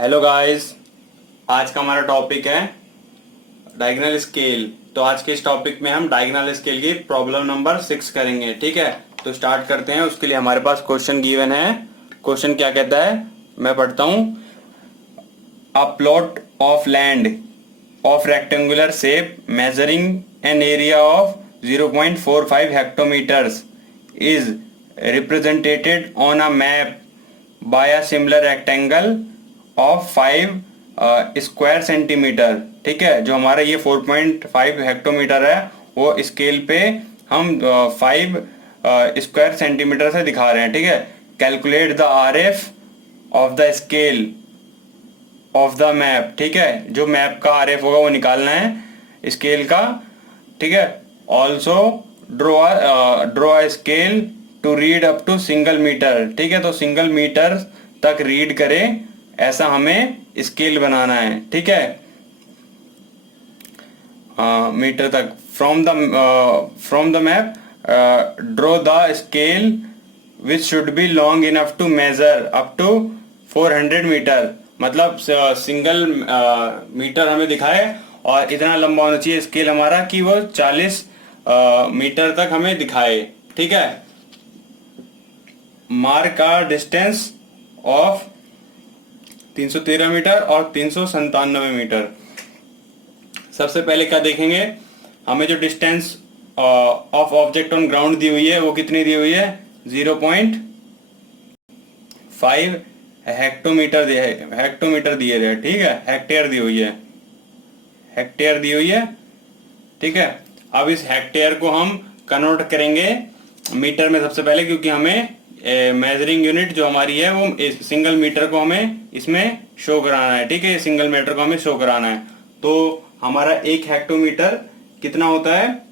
Hello guys. आज का हमारा टॉपिक है डायगोनल स्केल। तो आज के इस टॉपिक में हम डायगोनल स्केल की प्रॉब्लम नंबर 6 करेंगे। ठीक है, तो स्टार्ट करते हैं। उसके लिए हमारे पास क्वेश्चन गिवन है। क्वेश्चन क्या कहता है, मैं पढ़ता हूँ। A plot of land of rectangular shape measuring an area of 0.45 hectometres is represented on a map by a similar rectangle of 5 square centimetre. ठीक है, जो हमारा ये 4.5 हेक्टोमीटर है वो स्केल पे हम 5 स्क्वायर सेंटीमीटर से दिखा रहे हैं। ठीक है, calculate the RF of the scale of the map. ठीक है, जो मैप का RF होगा वो निकालना है स्केल का। ठीक है, also draw a scale to read up to single metre. ठीक है, तो सिंगल मीटर तक रीड करे ऐसा हमें स्केल बनाना है। ठीक है, मीटर तक from the map draw the scale which should be long enough to measure up to 400 metre. मतलब सिंगल मीटर हमें दिखाए और इतना लंबा होना चाहिए स्केल हमारा कि वो 40 मीटर तक हमें दिखाए। ठीक है, मार्क का डिस्टेंस ऑफ 313 मीटर और 397 मीटर। सबसे पहले क्या देखेंगे, हमें जो distance of object on ground दी हुई है वो कितनी दी हुई है, 0.5 हेक्टोमीटर दिए रहे। ठीक है, हेक्टेयर दी हुई है, हेक्टेयर दी हुई है। ठीक है, अब इस हेक्टेयर को हम कन्वर्ट करेंगे मीटर में सबसे पहले, क्योंकि हमें मेजरिंग यूनिट जो हमारी है वो सिंगल मीटर को हमें इसमें शो कराना है। ठीक है, सिंगल मीटर को हमें शो कराना है। तो हमारा एक हेक्टोमीटर कितना होता है,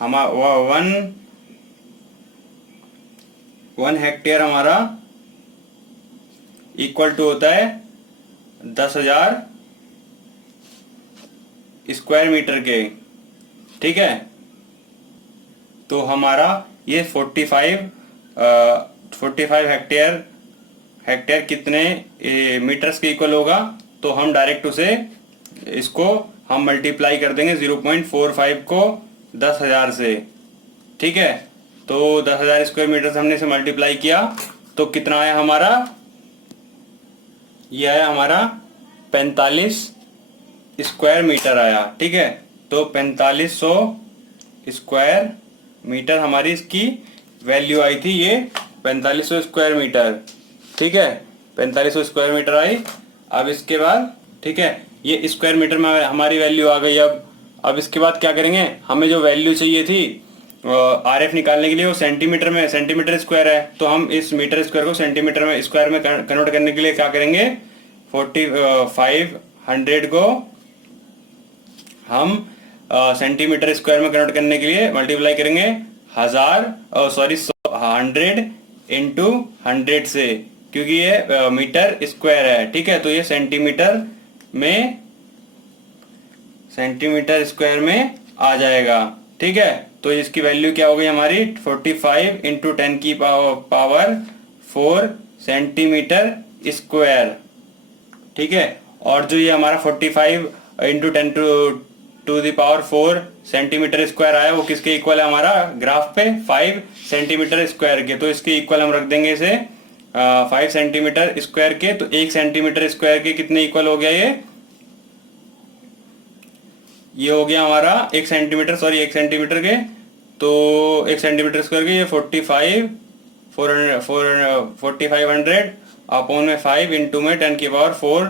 हमारा वन हेक्टेयर हमारा इक्वल टू होता है 10,000 स्क्वायर मीटर के। ठीक है, तो हमारा ये 45 हेक्टेयर कितने मीटर्स के इक्वल होगा, तो हम डायरेक्ट उसे इसको हम मल्टीप्लाई कर देंगे 0.45 को 10,000 से। ठीक है, तो 10,000 स्क्वायर मीटर से हमने इसे मल्टीप्लाई किया तो कितना आया हमारा, ये आया हमारा 45 स्क्वायर मीटर आया। ठीक है, तो 4500 स्क्वायर मीटर हमारी इसकी वैल्यू आई थी, ये 4500 स्क्वायर मीटर। ठीक है, 4500 स्क्वायर मीटर आई। अब इसके बाद ठीक है, ये स्क्वायर मीटर में हमारी वैल्यू आ गई। अब इसके बाद क्या करेंगे, हमें जो वैल्यू चाहिए थी RF निकालने के लिए वो सेंटीमीटर स्क्वायर है। तो हम इस मीटर स्क्वायर को सेंटीमीटर में स्क्वायर में कन्वर्ट करने के लिए क्या करेंगे, 4500 को हम सेंटीमीटर स्क्वायर में कन्वर्ट करने के लिए मल्टीप्लाई करेंगे 100 इंटू 100 से, क्योंकि ये मीटर स्क्वायर है। ठीक है, तो ये सेंटीमीटर स्क्वायर में आ जाएगा। ठीक है, तो इसकी वैल्यू क्या हो गई हमारी, 45 इंटू 10 की पावर 4 सेंटीमीटर स्क्वायर। ठीक है, और जो ये हमारा 45 into 10 to the power 4 centimetre square आया वो किसके इक्वल है, हमारा ग्राफ पे 5 सेंटीमीटर स्क्वायर के। तो इसके इक्वल हम रख देंगे इसे 5 सेंटीमीटर स्क्वायर के। तो 1 सेंटीमीटर स्क्वायर के कितने इक्वल हो गया, ये हो गया हमारा 1 सेंटीमीटर के। तो 1 सेंटीमीटर स्क्वायर के ये 4500 अपॉन में 5 इंटू में 10 की पावर 4।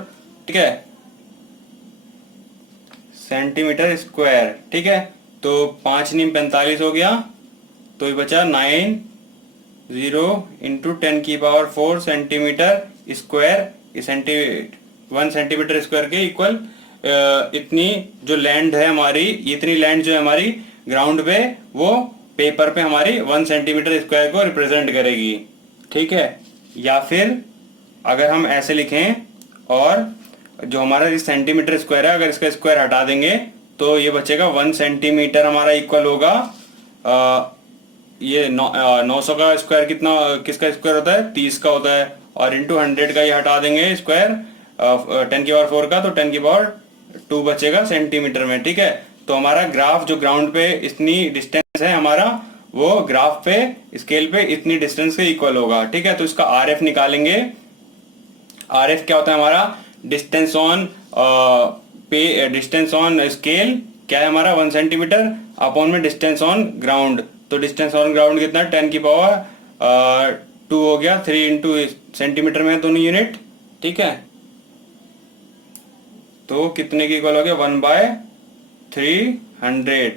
ठीक है, सेंटीमीटर स्क्वायर। ठीक है, तो 5 नीम 45 हो गया, तो ये बचा 90 इंटू 10 की power 4 centimetre square. 1 centimetre square के इक्वल इतनी जो लैंड है हमारी, इतनी लैंड जो है हमारी ग्राउंड पे वो पेपर पे हमारी 1 सेंटीमीटर स्क्वायर को रिप्रेजेंट करेगी। ठीक है, या फिर अगर हम ऐसे लिखें, और जो हमारा सेंटीमीटर स्क्वायर है अगर इसका स्क्वायर हटा देंगे तो ये बचेगा 1 सेंटीमीटर हमारा इक्वल होगा ये 900 का स्क्वायर कितना, किसका स्क्वायर होता है, 30 का होता है। और इंटू 100 का ये हटा देंगे स्क्वायर 10⁴ का, तो 10⁴ बचेगा सेंटीमीटर में। ठीक है, तो हमारा ग्राफ जो ग्राउंड पे इतनी डिस्टेंस है हमारा, वो ग्राफ पे स्केल पे इतनी डिस्टेंस के इक्वल होगा। ठीक है, तो इसका RF निकालेंगे। RF क्या होता है हमारा? डिस्टेंस ऑन पे, डिस्टेंस ऑन स्केल क्या है हमारा? 1 सेंटीमीटर अपॉन में डिस्टेंस ऑन ग्राउंड। तो डिस्टेंस ऑन ग्राउंड कितना? 10⁻², हो गया। 3 इंटू सेंटीमीटर में दोनों यूनिट। ठीक है, तो कितने के इक्वल हो गया? 1/300,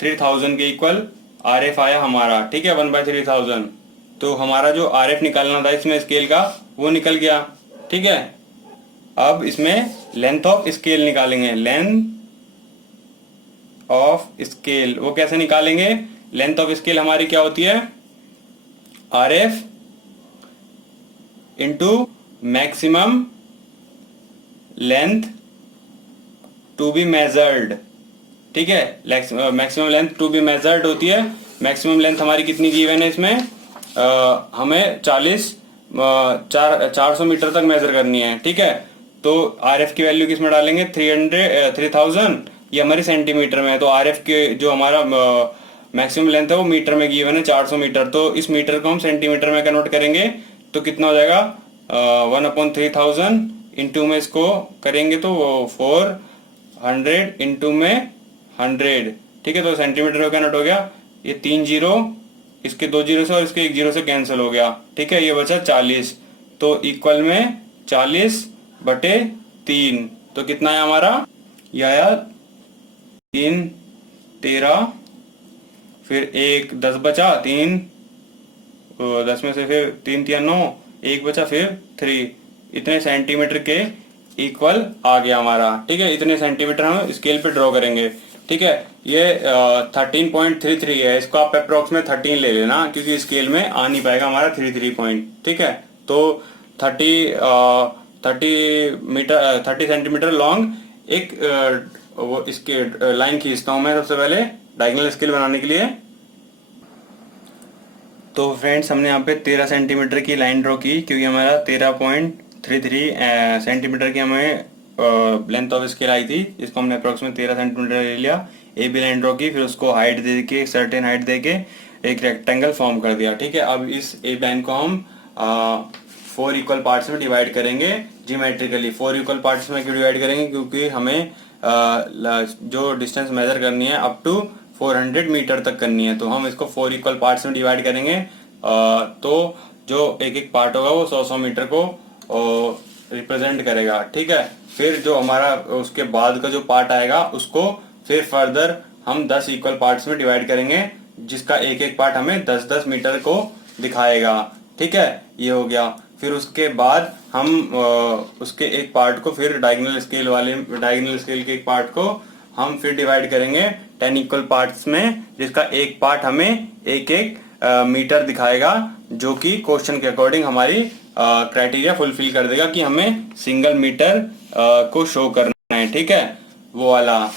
3000 के इक्वल RF आया हमारा। ठीक है, 1/3000। तो हमारा जो RF निकालना था इसमें स्केल का, वो निकल गया। ठीक है, अब इसमें लेंथ ऑफ स्केल निकालेंगे। लेंथ ऑफ स्केल वो कैसे निकालेंगे? लेंथ ऑफ स्केल हमारी क्या होती है? RF into maximum length to be measured. ठीक है, maximum length to be measured होती है। मैक्सिमम लेंथ हमारी कितनी गिवन है इसमें? हमें 400 मीटर तक मेजर करनी है। ठीक है, तो RF की वैल्यू किसमें डालेंगे? 3000। ये हमारी सेंटीमीटर में है, तो RF के जो हमारा मैक्सिमम लेंथ है वो मीटर में गिवन है 400 मीटर। तो इस मीटर को हम सेंटीमीटर में कन्वर्ट करेंगे, तो कितना हो जाएगा? 1/3000 इंटू में इसको करेंगे तो वो 400 इंटू में 100। ठीक है, तो सेंटीमीटर में कन्वर्ट हो गया। ये 3 जीरो, इसके 2 जीरो से और इसके 1 जीरो से कैंसिल हो गया। ठीक है, ये बचा 40। तो इक्वल में 40/3। तो कितना है हमारा? ये आया 3 13, फिर 1 10 बचा, 3 10 में से फिर 3 3 9, 1 बचा, फिर 3। इतने सेंटीमीटर के इक्वल आ गया हमारा। ठीक है, इतने सेंटीमीटर हम स्केल पे ड्रॉ करेंगे। ठीक है, ये 13.33 है। इसको आप अप्रोक्स में 13 ले लेना, क्योंकि स्केल में आ नहीं पाएगा हमारा 33 पॉइंट। ठीक है, तो 30 सेंटीमीटर लॉन्ग एक वो इसके लाइन खींचता हूं मैं सबसे पहले डायगोनल स्केल बनाने के लिए। तो फ्रेंड्स, हमने यहाँ पे 13 सेंटीमीटर की लाइन ड्रॉ की, क्योंकि हमारा 13.33 सेंटीमीटर की हमें लेंथ ऑफ स्केल आई थी, जिसको हमने अप्रोक्सीमेट 13 सेंटीमीटर ले लिया। AB लाइन ड्रॉ की, फिर उसको हाइट दे के, एक सर्टेन हाइट दे के एक रेक्टेंगल फॉर्म कर दिया। ठीक है, अब इस AB लाइन को हम 4 इक्वल पार्ट्स में डिवाइड करेंगे जियोमेट्रिकली। 4 इक्वल पार्ट्स में क्यों डिवाइड करेंगे? क्योंकि हमें जो डिस्टेंस मेजर करनी है अप टू 400 मीटर तक करनी है, तो हम इसको 4 इक्वल पार्ट्स में डिवाइड करेंगे। तो जो एक एक पार्ट होगा वो 100 मीटर को रिप्रेजेंट करेगा। ठीक है, फिर जो हमारा उसके बाद का जो पार्ट आएगा उसको फिर फर्दर हम 10 इक्वल पार्ट्स में डिवाइड करेंगे, जिसका एक एक पार्ट हमें 10-10 मीटर को दिखाएगा। ठीक है, ये हो गया। फिर उसके बाद हम उसके एक पार्ट को फिर डायगोनल स्केल के एक पार्ट को हम फिर डिवाइड करेंगे 10 इक्वल पार्ट्स में, जिसका एक पार्ट हमें एक एक मीटर दिखाएगा, जो कि क्वेश्चन के अकॉर्डिंग हमारी क्राइटेरिया फुलफिल कर देगा कि हमें सिंगल मीटर को शो करना है। ठीक है, वो वाला।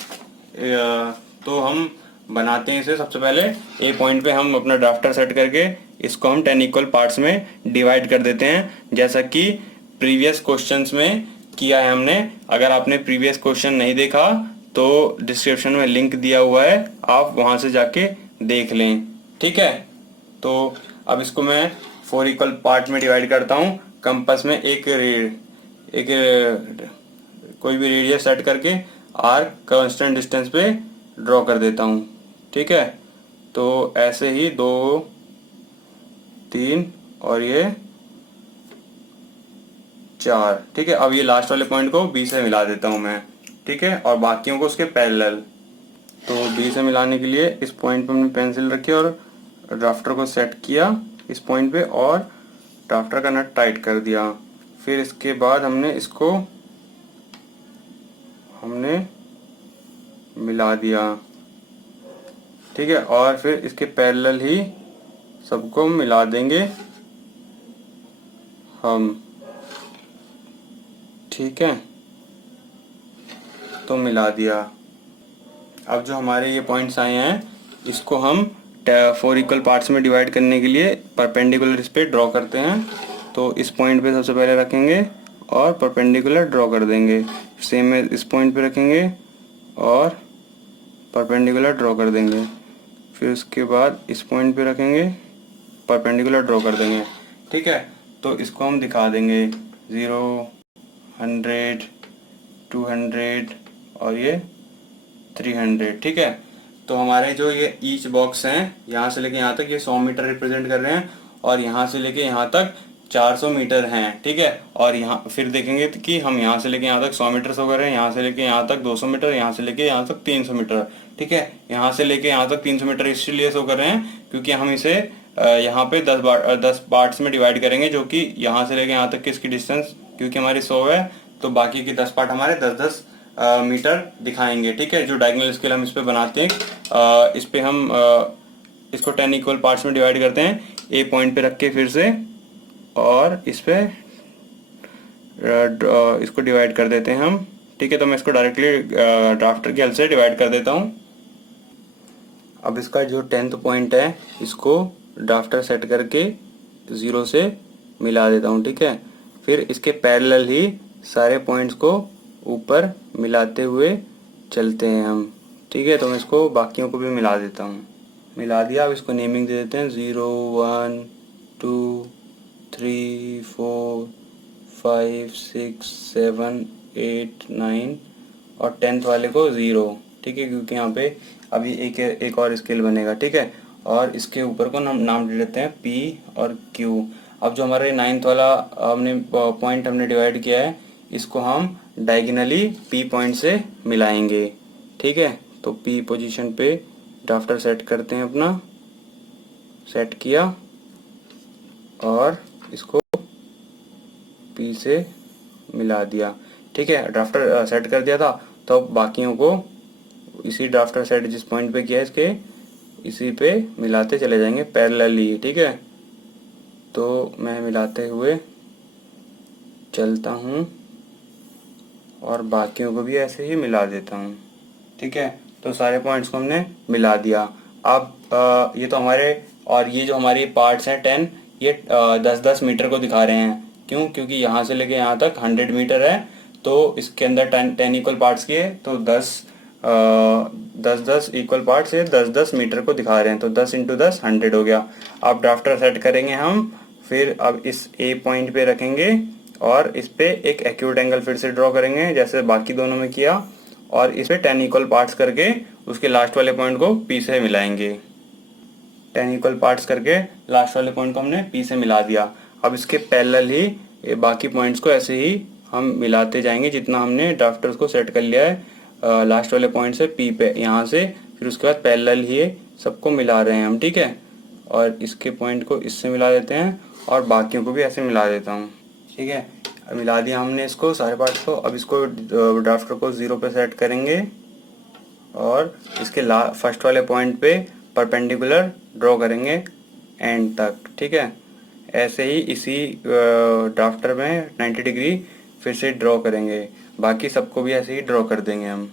तो हम बनाते हैं इसे। सबसे पहले ए पॉइंट पे हम अपना ड्राफ्टर सेट करके इसको हम 10 इक्वल पार्ट्स में डिवाइड कर देते हैं, जैसा कि प्रीवियस क्वेश्चंस में किया है हमने। अगर आपने प्रीवियस क्वेश्चन नहीं देखा तो डिस्क्रिप्शन में लिंक दिया हुआ है, आप वहां से जाके देख लें। ठीक है, तो अब इसको मैं 4 इक्वल पार्ट में डिवाइड करता हूँ। कंपास में एक कोई भी रेडियस सेट करके आर्क कांस्टेंट डिस्टेंस पे ड्रॉ कर देता हूँ। ठीक है, तो ऐसे ही 2 3 और ये 4। ठीक है, अब ये लास्ट वाले पॉइंट को B से मिला देता हूँ मैं। ठीक है, और बाकियों को उसके पैरेलल। तो B से मिलाने के लिए इस पॉइंट पे हमने पेंसिल रखी और ड्राफ्टर को सेट किया इस पॉइंट पे, और ड्राफ्टर का नट टाइट कर दिया। फिर इसके बाद हमने इसको मिला दिया। ठीक है, और फिर इसके पैरेलल ही सबको मिला देंगे हम। ठीक है, तो मिला दिया। अब जो हमारे ये पॉइंट्स आए हैं, इसको हम 4 इक्वल पार्ट्स में डिवाइड करने के लिए परपेंडिकुलर इस पे ड्रॉ करते हैं। तो इस पॉइंट पे सबसे पहले रखेंगे और परपेंडिकुलर ड्रॉ कर देंगे। सेम इस पॉइंट पे रखेंगे और परपेंडिकुलर ड्रॉ कर देंगे। फिर उसके बाद इस पॉइंट पे रखेंगे, परपेंडिकुलर ड्रॉ कर देंगे। ठीक है, तो इसको हम दिखा देंगे 0, 100, 200 और ये 300। ठीक है, तो हमारे जो ये ईच बॉक्स हैं यहाँ से लेके यहाँ तक ये 100 मीटर रिप्रेजेंट कर रहे हैं और यहाँ से लेके यहाँ तक 400 मीटर हैं। ठीक है, और यहाँ फिर देखेंगे कि हम यहाँ से लेके यहाँ तक 100 मीटर शो कर रहे हैं, यहाँ से लेके यहाँ तक 200 मीटर, यहाँ से लेके यहाँ तक 300 मीटर। ठीक है, यहाँ से लेके यहाँ तक 300 मीटर इसलिए शो कर रहे हैं क्योंकि हम इसे यहाँ पे 10 पार्ट्स में डिवाइड करेंगे, जो कि यहाँ से लेके यहाँ तक की इसकी डिस्टेंस क्योंकि हमारी 100 है तो बाकी के 10 पार्ट हमारे 10-10 मीटर दिखाएंगे। ठीक है, जो डायगोनल स्केल हम इस पे बनाते हैं, इस पे हम इसको 10 इक्वल पार्ट्स में डिवाइड करते हैं, ए पॉइंट पे रख के फिर से, और इस पे इसको डिवाइड कर देते हैं हम। ठीक है, तो मैं इसको डायरेक्टली ड्राफ्टर की हेल्प से डिवाइड कर देता हूँ। अब इसका जो 10th पॉइंट है इसको ड्राफ्टर सेट करके 0 से मिला देता हूँ। ठीक है, फिर इसके पैरेलल ही सारे पॉइंट्स को ऊपर मिलाते हुए चलते हैं हम। ठीक है, तो मैं इसको बाकियों को भी मिला देता हूँ। मिला दिया, अब इसको नेमिंग दे देते हैं 0, 1, 2, 3, 4, 5, 6, 7, 8, 9 और 10th वाले को 0। ठीक है, क्योंकि यहाँ पे अभी एक और स्केल बनेगा। ठीक है, और इसके ऊपर को नाम दे देते हैं P और Q। अब जो हमारे 9th वाला पॉइंट हमने डिवाइड किया है इसको हम डायगोनली P पॉइंट से मिलाएंगे। ठीक है, तो P पोजीशन पे ड्राफ्टर सेट करते हैं अपना, सेट किया और इसको P से मिला दिया। ठीक है, ड्राफ्टर सेट कर दिया था, तो अब बाकियों को इसी ड्राफ्टर सेट जिस पॉइंट पे किया है इसके इसी पे मिलाते चले जाएंगे पैरेलली। ठीक है, तो मैं मिलाते हुए चलता हूँ और बाकियों को भी ऐसे ही मिला देता हूँ। ठीक है, तो सारे पॉइंट्स को हमने मिला दिया। अब ये तो हमारे, और ये जो हमारी पार्ट्स हैं 10, ये 10-10 मीटर को दिखा रहे हैं। क्यों? क्योंकि यहाँ से लेके यहाँ तक 100 मीटर है, तो इसके अंदर 10 इक्वल पार्ट्स किए तो 10 इक्वल पार्ट्स ये 10-10 मीटर को दिखा रहे हैं, तो 10 × 10 100 हो गया। अब ड्राफ्टर सेट करेंगे हम, फिर अब इस ए पॉइंट पे रखेंगे और इस पे एक एक्यूट एंगल फिर से ड्रॉ करेंगे जैसे बाकी दोनों में किया, और इस पे 10 इक्वल पार्ट्स करके उसके लास्ट वाले पॉइंट को पी से मिलाएंगे। 10 इक्वल पार्ट्स करके लास्ट वाले पॉइंट को हमने पी से मिला दिया। अब इसके पैरेलल ही बाकी पॉइंट्स को ऐसे ही हम मिलाते जाएंगे जितना हमने ड्राफ्टर्स को सेट कर लिया है लास्ट वाले पॉइंट से पी पे, यहाँ से फिर उसके बाद पैरेलल ही सबको मिला रहे हैं हम। ठीक है, और इसके पॉइंट को इससे मिला देते हैं और बाकियों को भी ऐसे मिला देता हूँ। ठीक है, मिला दिया हमने इसको सारे पार्ट्स को। अब इसको ड्राफ्टर को 0 पे सेट करेंगे और इसके फर्स्ट वाले पॉइंट पे परपेंडिकुलर ड्रॉ करेंगे एंड तक। ठीक है, ऐसे ही इसी ड्राफ्टर में 90 डिग्री फिर से ड्रॉ करेंगे, बाकी सबको भी ऐसे ही ड्रॉ कर देंगे हम।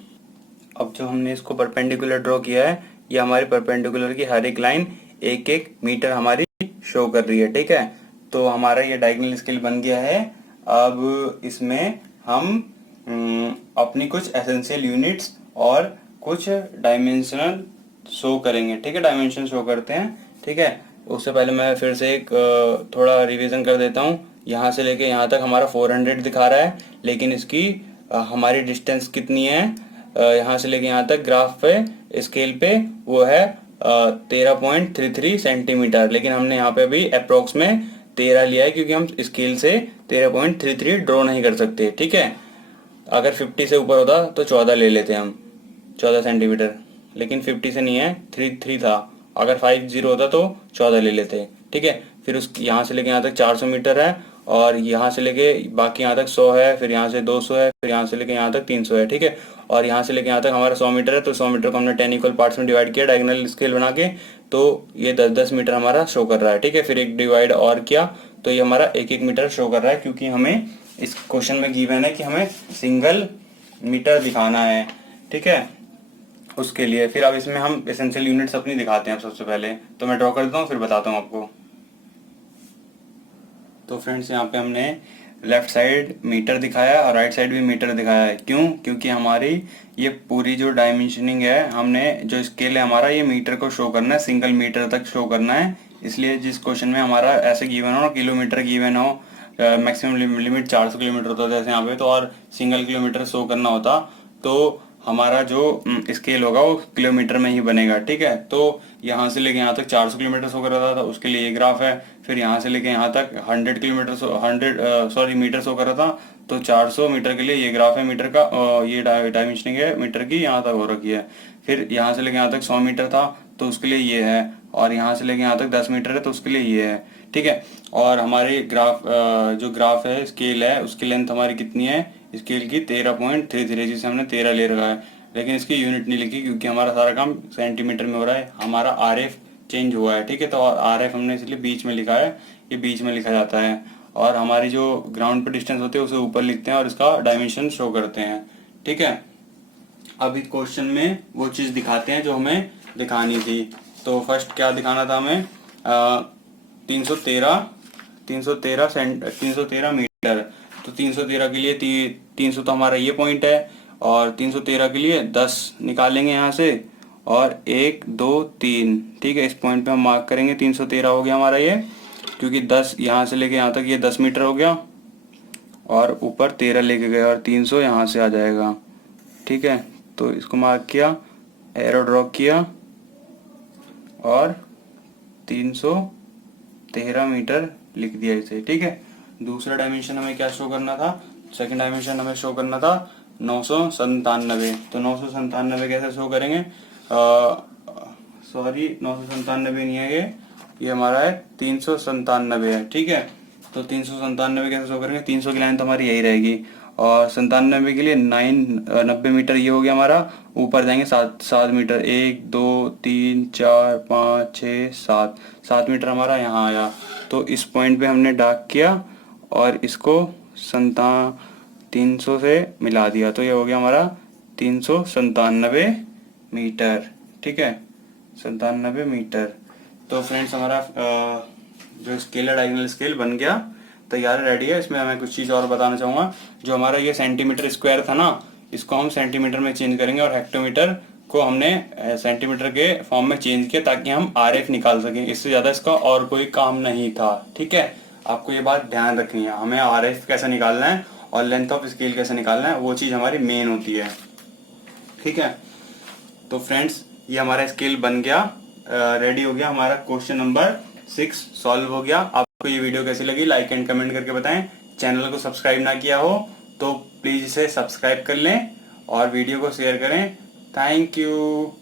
अब जो हमने इसको परपेंडिकुलर ड्रॉ किया है, ये हमारी परपेंडिकुलर की हर एक लाइन 1-1 मीटर हमारी शो कर रही है। ठीक है, तो हमारा ये डायगोनल स्केल बन गया है। अब इसमें हम अपनी कुछ एसेंशियल यूनिट्स और कुछ डायमेंशनल शो करेंगे। ठीक है, डायमेंशन शो करते हैं। ठीक है, उससे पहले मैं फिर से एक थोड़ा रिवीजन कर देता हूँ। यहाँ से लेके यहाँ तक हमारा 400 दिखा रहा है, लेकिन इसकी हमारी डिस्टेंस कितनी है यहाँ से लेके यहाँ तक ग्राफ पे स्केल पे वो है 13.33 सेंटीमीटर, लेकिन हमने यहाँ पे अभी अप्रोक्स में 13 लिया है क्योंकि हम स्केल से 13.33 ड्रॉ नहीं कर सकते। ठीक है, अगर 50 से ऊपर होता तो 14 ले लेते हम, 14 सेंटीमीटर, लेकिन 50 से नहीं है, 3 था। अगर 50 होता तो 14 ले लेते। ठीक है, फिर उस यहाँ से लेके यहाँ तक 400 मीटर है और यहाँ से लेके बाकी यहाँ तक 100 है, फिर यहाँ से 200 है, फिर यहाँ से लेके यहाँ तक 300 है। ठीक है, और यहाँ से लेके यहाँ तक हमारा 100 मीटर है, तो 100 मीटर को हमने 10 इक्वल पार्ट्स में डिवाइड किया डायगोनल स्केल बना के, तो ये 10-10 मीटर हमारा शो कर रहा है। ठीक है, फिर एक डिवाइड और किया तो ये हमारा 1-1 मीटर शो कर रहा है, क्योंकि हमें इस क्वेश्चन में गिवन है कि हमें सिंगल मीटर दिखाना है। ठीक है, उसके लिए फिर अब इसमें हम एसेंशियल यूनिट्स अपनी दिखाते हैं। सबसे पहले तो मैं ड्रॉ कर देता हूँ, फिर बताता हूँ आपको। तो फ्रेंड्स, यहाँ पे हमने लेफ्ट साइड मीटर दिखाया और राइट साइड भी मीटर दिखाया है। क्यों? क्योंकि हमारी ये पूरी जो डायमेंशनिंग है, हमने जो स्केल है हमारा ये मीटर को शो करना है, सिंगल मीटर तक शो करना है। इसलिए जिस क्वेश्चन में हमारा ऐसे गिवन हो, किलोमीटर गिवन हो, मैक्सिमम लिमिट 400 किलोमीटर होता है जैसे यहाँ पे, तो और सिंगल किलोमीटर शो करना होता, तो हमारा जो स्केल होगा वो किलोमीटर में ही बनेगा। ठीक है, तो यहाँ से लेके यहाँ तक 400 किलोमीटर शो कर रहा था, उसके लिए ये ग्राफ है। फिर यहाँ से लेके यहाँ तक 100 किलोमीटर मीटर शो कर रहा था, तो 400 मीटर के लिए ये ग्राफ है मीटर का, ये डायमेंशनिंग है मीटर की, यहाँ तक हो रखी है। फिर यहाँ से लेके यहाँ तक 100 मीटर था, तो उसके लिए ये है। और यहाँ से लेके यहाँ तक 10 मीटर है, तो उसके लिए ये है। ठीक है, और हमारी जो ग्राफ है, स्केल है, उसकी लेंथ हमारी कितनी है स्केल की? 13.33, जिसे हमने 13 ले रखा है। लेकिन इसकी यूनिट नहीं लिखी क्योंकि हमारा सारा काम सेंटीमीटर में हो रहा है, हमारा आरएफ चेंज हुआ है। ठीक है, तो आरएफ हमने इसलिए बीच में लिखा है, ये बीच में लिखा जाता है। और हमारी जो ग्राउंड पे डिस्टेंस होती है उसे ऊपर लिखते हैं और इसका डायमेंशन शो करते हैं। ठीक है, अभी क्वेश्चन में वो चीज़ दिखाते हैं जो हमें दिखानी थी। तो फर्स्ट क्या दिखाना था हमें? 313 मीटर। तो 313 के लिए 300 तो हमारा ये पॉइंट है, और 313 के लिए 10 निकालेंगे यहाँ से, और 1 2 3। ठीक है, इस पॉइंट पे हम मार्क करेंगे 313 हो गया हमारा ये, क्योंकि 10 यहाँ से लेके यहाँ तक ये 10 मीटर हो गया, और ऊपर 13 लेके गए, और 300 यहाँ से आ जाएगा। ठीक है, तो इसको मार्क किया, एरो ड्रॉ किया, और 313 मीटर लिख दिया इसे। ठीक है, दूसरा डायमेंशन हमें क्या शो करना था? सेकंड डायमेंशन हमें शो करना था 997। तो 997 कैसे शो करेंगे? सॉरी, 997 नहीं है, ये हमारा है 397 है। ठीक है, तो 397 कैसे शो करेंगे? 300 की लाइन तो हमारी यही रहेगी, और 97 के लिए 90 मीटर ये हो गया हमारा। ऊपर जाएंगे 7 मीटर, 1 2 3 4 5 6 7 मीटर हमारा यहाँ आया। तो इस पॉइंट पे हमने डार्क किया और इसको 300 से मिला दिया, तो ये हो गया हमारा 397 मीटर। ठीक है, 97 मीटर। तो फ्रेंड्स हमारा जो स्केल है, डायगोनल स्केल बन गया, तैयार है, रेडी है। इसमें मैं कुछ चीज़ और बताना चाहूँगा। जो हमारा ये सेंटीमीटर स्क्वायर था ना, इसको हम सेंटीमीटर में चेंज करेंगे, और हेक्टोमीटर को हमने सेंटीमीटर के फॉर्म में चेंज किया ताकि हम आरएफ निकाल सकें। इससे ज़्यादा इसका और कोई काम नहीं था। ठीक है, आपको ये बात ध्यान रखनी है, हमें आरएफ कैसे निकालना है और लेंथ ऑफ स्केल कैसे निकालना है, वो चीज़ हमारी मेन होती है। ठीक है, तो फ्रेंड्स ये हमारा स्केल बन गया, रेडी हो गया। हमारा क्वेश्चन नंबर 6 सॉल्व हो गया। आपको ये वीडियो कैसी लगी लाइक एंड कमेंट करके बताएं। चैनल को सब्सक्राइब ना किया हो तो प्लीज़ इसे सब्सक्राइब कर लें और वीडियो को शेयर करें। Thank you.